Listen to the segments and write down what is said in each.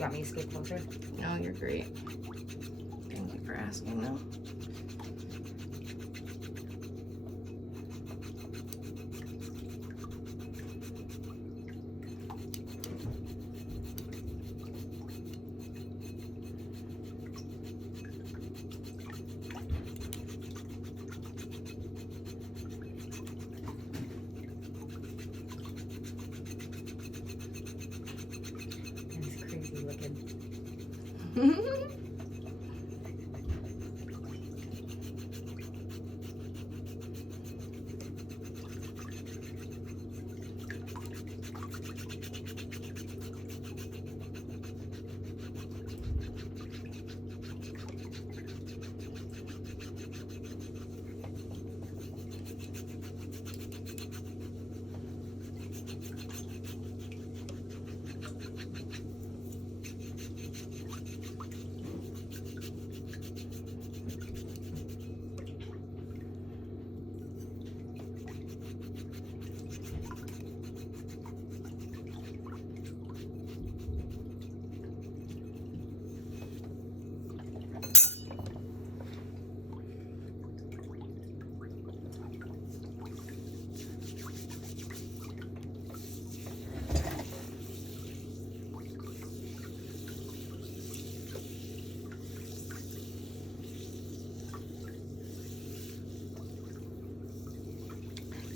you want me to scoot closer? No, you're great. Thank you for asking, though. That's crazy looking.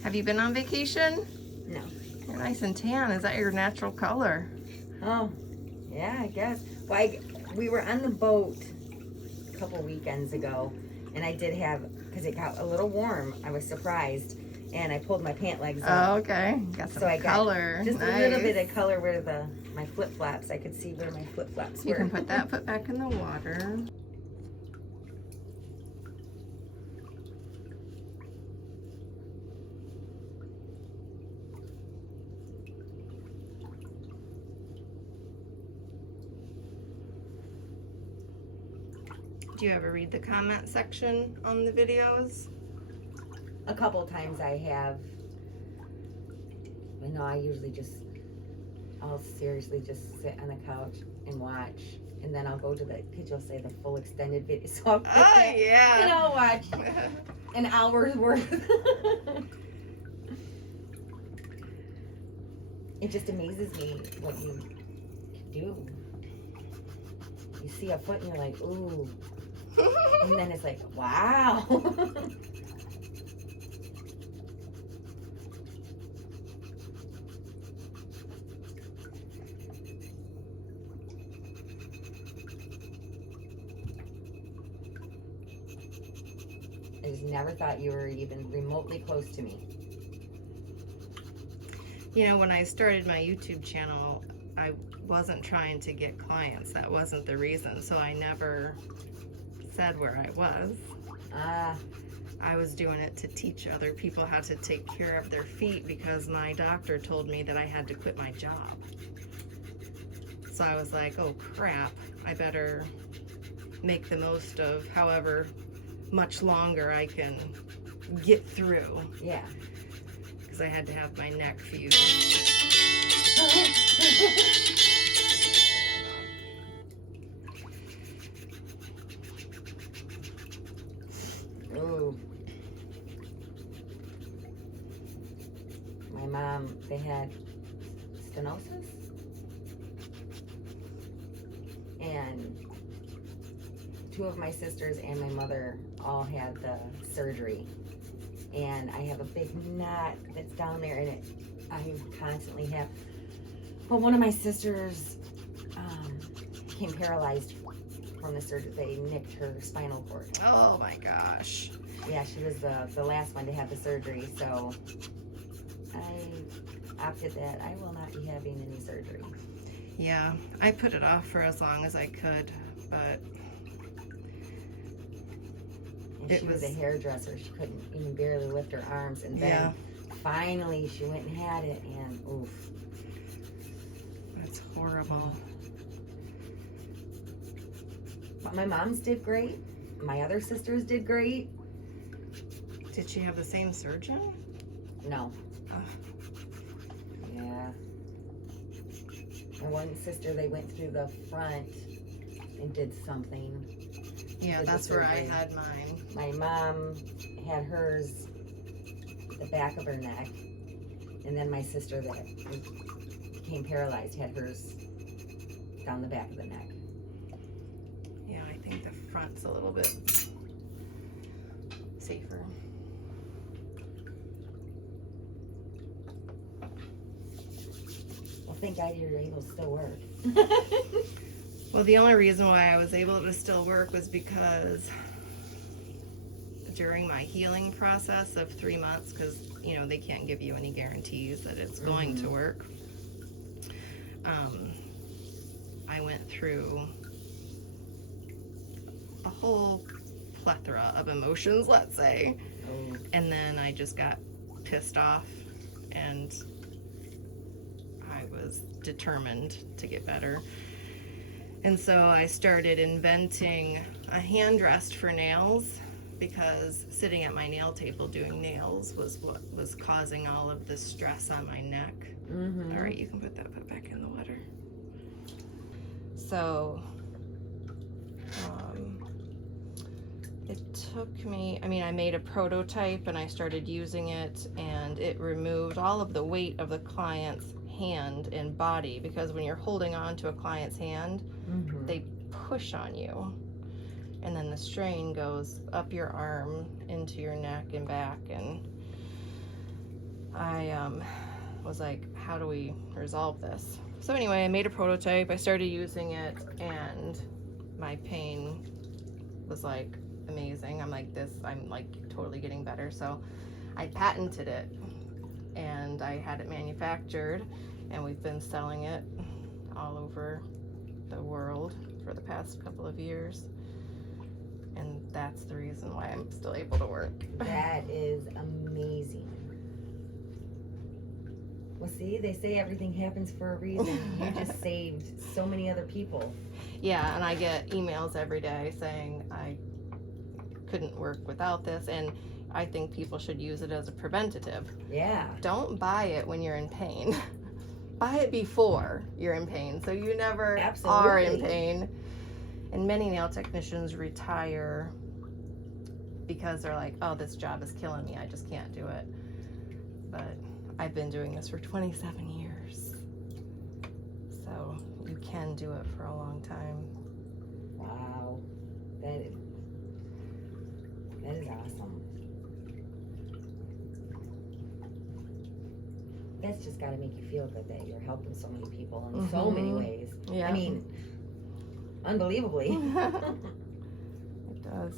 Have you been on vacation? No. You're nice and tan. Is that your natural color? Oh, yeah, I guess. Well, we were on the boat a couple weekends ago, and I did have, because it got a little warm, I was surprised, and I pulled my pant legs up. Oh, okay. Got some So I color. got just Nice. a little bit of color where my flip-flops, I could see where my flip-flops were. You can put that foot back in the water. Do you ever read the comment section on the videos? A couple times I have. But no, I usually I'll seriously just sit on the couch and watch. And then I'll go to because you'll say the full extended video. So I'll click it, yeah. and I'll watch an hour's worth. It just amazes me what you can do. You see a foot and you're like, ooh. And then it's like, wow. I just never thought you were even remotely close to me. You know, when I started my YouTube channel, I wasn't trying to get clients. That wasn't the reason. So I never said where I was. I was doing it to teach other people how to take care of their feet because my doctor told me that I had to quit my job. So I was like, oh crap, I better make the most of however much longer I can get through. Yeah. Because I had to have my neck fused. Ooh. My mom, they had stenosis. And two of my sisters and my mother all had the surgery. And I have a big knot that's down there, and I constantly have. But one of my sisters became paralyzed from the surgery. They nicked her spinal cord. Oh my gosh. Yeah, she was the last one to have the surgery, so I opted that I will not be having any surgery. Yeah, I put it off for as long as I could, but And she was a hairdresser. She couldn't even barely lift her arms, and then finally she went and had it, and oof. That's horrible. But my mom's did great. My other sisters did great. Did she have the same surgeon? No. Ugh. Yeah. My one sister, they went through the front and did something. Yeah, Did the that's where I surgery. had mine. My mom had hers at the back of her neck, and then my sister that became paralyzed had hers down the back of the neck. Yeah, I think the front's a little bit safer. Well, thank God you're able to still work. Well, the only reason why I was able to still work was because during my healing process of 3 months, because, you know, they can't give you any guarantees that it's going to work. I went through a whole plethora of emotions, let's say. Oh. And then I just got pissed off, and I was determined to get better. And so I started inventing a hand rest for nails, because sitting at my nail table doing nails was what was causing all of the stress on my neck. All right, you can put that back in the water. So it took me, I mean, I made a prototype and I started using it, and it removed all of the weight of the client's hand and body, because when you're holding on to a client's hand, they push on you, and then the strain goes up your arm into your neck and back. And I was like, how do we resolve this? So anyway, I made a prototype, I started using it, and my pain was like amazing. I'm like totally getting better. So I patented it, and I had it manufactured, and we've been selling it all over the world for the past couple of years, and that's the reason why I'm still able to work. That is amazing. Well, see, they say everything happens for a reason. You just saved so many other people. Yeah, and I get emails every day saying I couldn't work without this, and I think people should use it as a preventative. Yeah. Don't buy it when you're in pain. Buy it before you're in pain, so you never are in pain. And many nail technicians retire because they're like, oh, this job is killing me, I just can't do it. But I've been doing this for 27 years, so you can do it for a long time. Wow, that is awesome. That's just got to make you feel good that you're helping so many people in so many ways. Yeah. I mean, unbelievably. It does.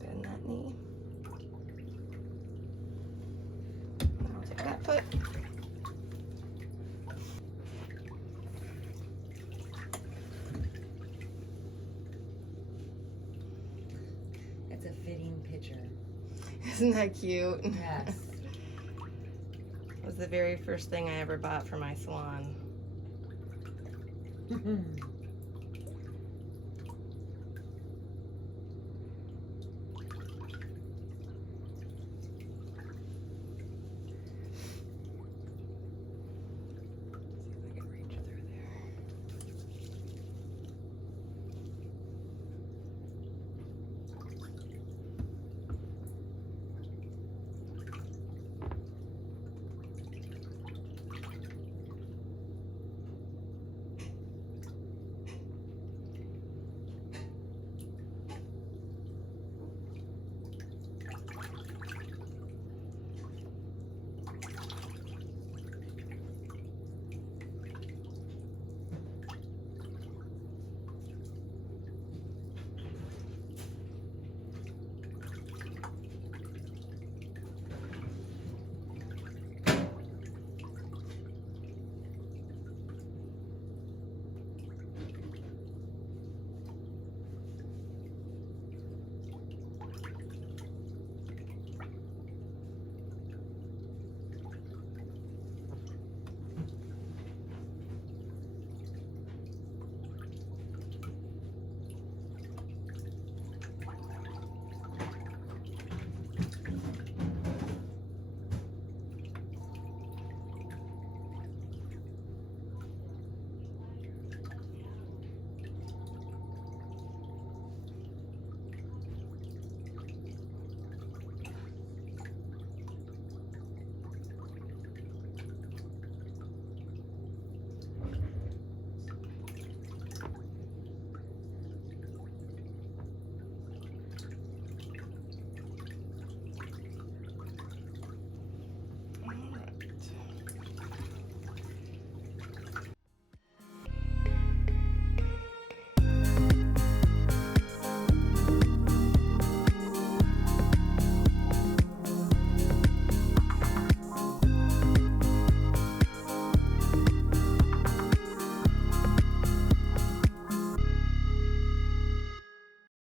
Bend that knee. I'll take that foot. It's a fitting picture. Isn't that cute? Yes. It was the very first thing I ever bought for my salon. Mm-hmm.